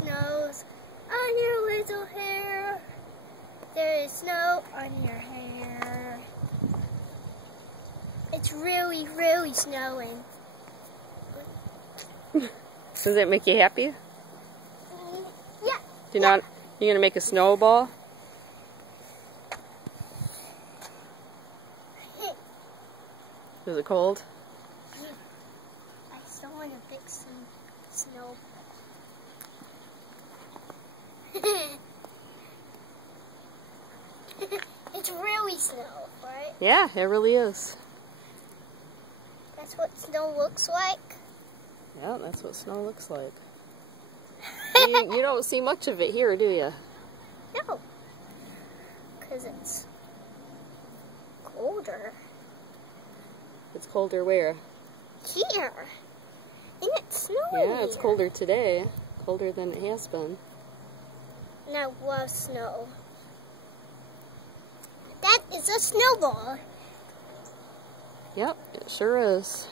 snows on your little hair. There is snow on your hair. It's really, really snowing. Does it make you happy? Yeah. You're gonna make a snowball? Is it cold? I still want to pick some snow. It's really snow, right? Yeah, it really is. That's what snow looks like. Yeah, that's what snow looks like. You don't see much of it here, do you? No, because it's colder. It's colder where? Here. And it's snowing. Yeah, it's colder today. Colder than it has been. And I love snow. That is a snowball. Yep, it sure is.